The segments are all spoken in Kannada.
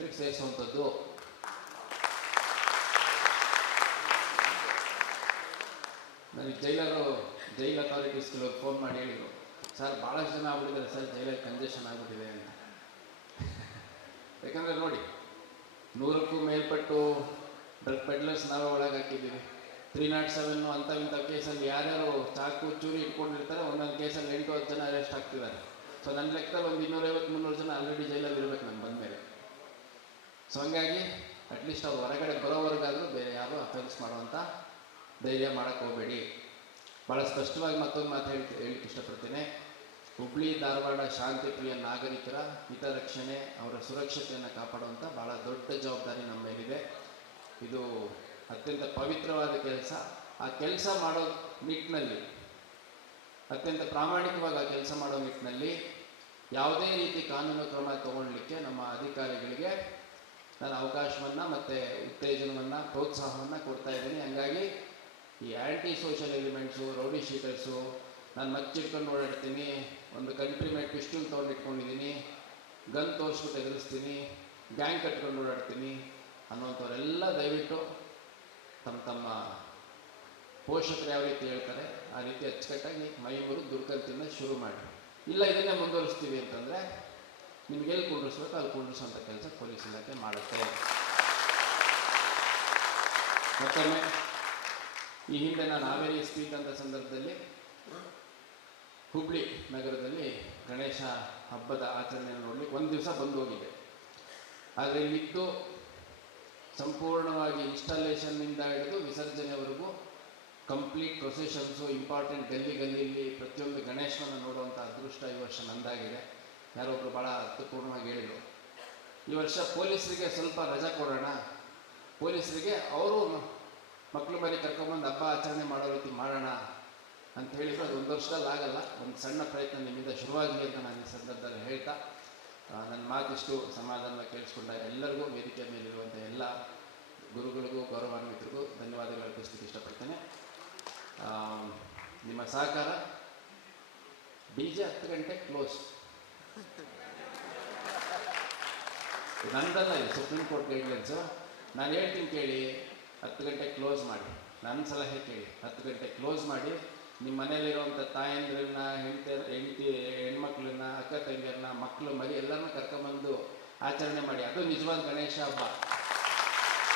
ಸೆಂಟ್ರಿಗೆ ಸೇರಿಸುವಂಥದ್ದು ನನಗೆ ಜೈಲರು ಜೈಲ್ ಅಥಾರಿಟೀಸ್ಗಳು ಫೋನ್ ಮಾಡಿ ಹೇಳಿದರು. ಸರ್ ಭಾಳಷ್ಟು ಜನ ಆಗ್ಬಿಟ್ಟಿದ್ದಾರೆ. ಸರ್ ಜೈಲಲ್ಲಿ ಕಂಜೆಷನ್ ಆಗಿಬಿಟ್ಟಿದೆ ಅಂತ. ಯಾಕಂದರೆ ನೋಡಿ, ನೂರಕ್ಕೂ ಮೇಲ್ಪಟ್ಟು ಡ್ರಗ್ ಪೆಡ್ಲರ್ಸ್ ನಾವೇ ಒಳಗೆ ಹಾಕಿದ್ದೀವಿ. ತ್ರೀ ನಾಟ್ ಸೆವೆನ್ನು ಇಂಥ ಕೇಸಲ್ಲಿ ಯಾರ್ಯಾರು ಚಾಕು, ಚೂರಿ ಇಟ್ಕೊಂಡಿರ್ತಾರೆ, ಒಂದೊಂದು ಕೇಸಲ್ಲಿ ಎಂಟು ಹತ್ತು ಜನ ಅರೆಸ್ಟ್ ಆಗ್ತಿದ್ದಾರೆ. ಸೊ ನನ್ನ ಲೆಕ್ಕದಲ್ಲಿ ಒಂದು ಇನ್ನೂರೈವತ್ತು ಮುನ್ನೂರು ಜನ ಆಲ್ರೆಡಿ ಜೈಲಲ್ಲಿ ಇರಬೇಕು ನಾನು ಬಂದಮೇಲೆ. ಸೊ ಹಂಗಾಗಿ ಅಟ್ಲೀಸ್ಟ್ ಅವ್ರು ಹೊರಗಡೆ ಬರೋವರೆಗಾದರೂ ಬೇರೆ ಯಾರು ಅಫೆನ್ಸ್ ಮಾಡುವಂಥ ಧೈರ್ಯ ಮಾಡೋಕ್ಕೆ ಹೋಗಬೇಡಿ. ಭಾಳ ಸ್ಪಷ್ಟವಾಗಿ ಮತ್ತೊಂದು ಮಾತು ಹೇಳಿ ಹೇಳಕ್ಕೆ ಇಷ್ಟಪಡ್ತೇನೆ. ಹುಬ್ಳಿ, ಧಾರವಾಡ ಶಾಂತಿ ಪ್ರಿಯ ನಾಗರಿಕರ ಹಿತರಕ್ಷಣೆ, ಅವರ ಸುರಕ್ಷತೆಯನ್ನು ಕಾಪಾಡುವಂಥ ಭಾಳ ದೊಡ್ಡ ಜವಾಬ್ದಾರಿ ನಮ್ಮ ಮೇಲಿದೆ. ಇದು ಅತ್ಯಂತ ಪವಿತ್ರವಾದ ಕೆಲಸ. ಆ ಕೆಲಸ ಮಾಡೋ ನಿಟ್ಟಿನಲ್ಲಿ ಅತ್ಯಂತ ಪ್ರಾಮಾಣಿಕವಾಗಿ ಆ ಕೆಲಸ ಮಾಡೋ ನಿಟ್ಟಿನಲ್ಲಿ ಯಾವುದೇ ರೀತಿ ಕಾನೂನು ಕ್ರಮ ತಗೊಳ್ಳಿಕ್ಕೆ ನಮ್ಮ ಅಧಿಕಾರಿಗಳಿಗೆ ನಾನು ಅವಕಾಶವನ್ನು ಮತ್ತು ಉತ್ತೇಜನವನ್ನು, ಪ್ರೋತ್ಸಾಹವನ್ನು ಕೊಡ್ತಾ ಇದ್ದೀನಿ. ಹಂಗಾಗಿ ಈ anti social elements rowdy sheeters ನಾನು ಮಚ್ಚಿಟ್ಕೊಂಡು ಓಡಾಡ್ತೀನಿ. ಒಂದು ಕಂಟ್ರಿ ಮೇಲೆ ಪಿಸ್ಟಲ್ ತೊಗೊಂಡು ಇಟ್ಕೊಂಡಿದ್ದೀನಿ ಗನ್ ತೋರಿಸ್ಬಿಟ್ಟು ಎದುರಿಸ್ತೀನಿ. ಗ್ಯಾಂಗ್ ಕಟ್ಕೊಂಡು ಓಡಾಡ್ತೀನಿ ಅನ್ನೋಂಥವರೆಲ್ಲ ದಯವಿಟ್ಟು ತಮ್ಮ ತಮ್ಮ ಪೋಷಕರು ಯಾವ ರೀತಿ ಹೇಳ್ತಾರೆ, ಆ ರೀತಿ ಅಚ್ಚುಕಟ್ಟಾಗಿ ಮೈ ದುಡ್ಕೊಂಡು ಶುರು ಮಾಡಿ ಇಲ್ಲ, ಇದನ್ನೇ ಮುಂದುವರಿಸ್ತೀವಿ ಅಂತಂದರೆ ನಿಮ್ಗೆ ಎಲ್ಲಿ ಕುಂಡ್ರಿಸ್ಬೇಕು ಅಲ್ಲಿ ಕುಂಡ್ರಿಸುವಂಥ ಕೆಲಸ ಪೊಲೀಸ್ ಇಲಾಖೆ ಮಾಡುತ್ತೆ. ಮತ್ತೊಮ್ಮೆ, ಈ ಹಿಂದೆ ನಾನು ಹಾವೇರಿ ಸ್ಪೀಕ್ ಅಂತ ಸಂದರ್ಭದಲ್ಲಿ ಹುಬ್ಳಿ ನಗರದಲ್ಲಿ ಗಣೇಶ ಹಬ್ಬದ ಆಚರಣೆಯನ್ನು ನೋಡ್ಲಿಕ್ಕೆ ಒಂದು ದಿವಸ ಬಂದು ಹೋಗಿದೆ ಆದರೆ ಇಲ್ಲಿದ್ದು ಸಂಪೂರ್ಣವಾಗಿ ಇನ್ಸ್ಟಾಲೇಷನ್ನಿಂದ ಹಿಡಿದು ವಿಸರ್ಜನೆವರೆಗೂ ಕಂಪ್ಲೀಟ್ ಪ್ರೊಸೆಷನ್ಸು ಇಂಪಾರ್ಟೆಂಟ್ ಗಲ್ಲಿ ಗಲ್ಲಿಯಲ್ಲಿ ಪ್ರತಿಯೊಂದು ಗಣೇಶನನ್ನು ನೋಡುವಂಥ ಅದೃಷ್ಟ ಈ ವರ್ಷ ನಂದಾಗಿದೆ. ಯಾರೊಬ್ಬರು ಭಾಳ ಅರ್ಥಪೂರ್ಣವಾಗಿ ಹೇಳಿದರು. ಈ ವರ್ಷ ಪೊಲೀಸರಿಗೆ ಸ್ವಲ್ಪ ರಜಾ ಕೊಡೋಣ. ಪೊಲೀಸರಿಗೆ ಅವರು ಮಕ್ಕಳು ಮರಿ ಕರ್ಕೊಂಬಂದು ಹಬ್ಬ ಆಚರಣೆ ಮಾಡೋ ರೀತಿ ಮಾಡೋಣ ಅಂತ ಹೇಳಿದ್ರು. ಅದು ಒಂದು ವರ್ಷದಲ್ಲಿ ಆಗಲ್ಲ, ಒಂದು ಸಣ್ಣ ಪ್ರಯತ್ನ ನಿಮ್ಮಿಂದ ಶುರುವಾಗಲಿ ಅಂತ ನಾನು ಈ ಸಂದರ್ಭದಲ್ಲಿ ಹೇಳ್ತಾ ನನ್ನ ಮಾತಿಷ್ಟು ಸಮಾಧಾನ ಕೇಳಿಸ್ಕೊಂಡ ಎಲ್ಲರಿಗೂ ವೇದಿಕೆ ಮೇಲಿರುವಂಥ ಎಲ್ಲ ಗುರುಗಳಿಗೂ, ಗೌರವಾನ್ವಿತರಿಗೂ ಧನ್ಯವಾದಗಳು ಅರ್ಪಿಸ್ಲಿಕ್ಕೆ ಇಷ್ಟಪಡ್ತೇನೆ. ನಿಮ್ಮ ಸಹಕಾರ ಬೀಜ ಹತ್ತು ಗಂಟೆ ಕ್ಲೋಸ್. ನಂದಲ್ಲ ಇದು ಸುಪ್ರೀಂ ಕೋರ್ಟ್ ಗೈಡ್ಲೈನ್ಸು ನಾನು ಹೇಳ್ತೀನಿ ಕೇಳಿ, ಹತ್ತು ಗಂಟೆ ಕ್ಲೋಸ್ ಮಾಡಿ. ನನ್ನ ಸಲಹೆ ಕೇಳಿ, ಹತ್ತು ಗಂಟೆ ಕ್ಲೋಸ್ ಮಾಡಿ. ನಿಮ್ಮ ಮನೇಲಿರುವಂಥ ತಾಯಂದ್ರನ್ನ, ಹೆಂಡತಿ ಹೆಂಡತಿ, ಹೆಣ್ಮಕ್ಳನ್ನ, ಅಕ್ಕ ತಂಗಿಯರನ್ನ ಮಕ್ಕಳು ಮರಿ ಎಲ್ಲರನ್ನ ಕರ್ಕೊಂಬಂದು ಆಚರಣೆ ಮಾಡಿ. ಅದು ನಿಜವಾದ ಗಣೇಶ ಹಬ್ಬ.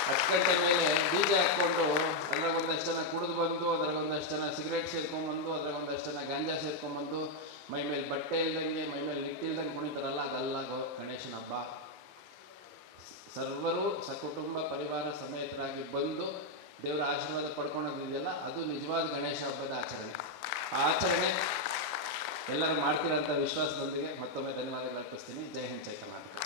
ಹತ್ತು ಗಂಟೆ ಮೇಲೆ ಡಿ ಜೆ ಹಾಕ್ಕೊಂಡು ಅದ್ರಾಗ ಒಂದಷ್ಟು ಜನ ಕುಡಿದು ಬಂದು, ಅದ್ರಾಗ ಒಂದಷ್ಟು ಜನ ಸಿಗರೇಟ್ ಸೇರ್ಕೊಂಬಂದು ಅದ್ರಾಗ ಒಂದಷ್ಟು ಜನ ಗಾಂಜಾ ಸೇರ್ಕೊಂಬಂದು ಮೈ ಮೇಲೆ ಬಟ್ಟೆ ಇಲ್ದಂಗೆ, ಮೈ ಮೇಲೆ ನಿಟ್ಟಿಲ್ದಂಗೆ ಕುಣಿತಾರಲ್ಲ, ಅದಲ್ಲ ಗಣೇಶನ ಹಬ್ಬ. ಸರ್ವರು ಸಕುಟುಂಬ ಪರಿವಾರ ಸಮೇತರಾಗಿ ಬಂದು ದೇವರ ಆಶೀರ್ವಾದ ಪಡ್ಕೊಳೋದಿದೆಯಲ್ಲ ಅದು ನಿಜವಾದ ಗಣೇಶ ಹಬ್ಬದ ಆಚರಣೆ. ಆ ಆಚರಣೆ ಎಲ್ಲರೂ ಮಾಡ್ತೀರಂತ ವಿಶ್ವಾಸದೊಂದಿಗೆ ಮತ್ತೊಮ್ಮೆ ಧನ್ಯವಾದಗಳು ಅರ್ಪಿಸ್ತೀನಿ. ಜೈ ಹಿಂದ್ ಕರ್ನಾಟಕ.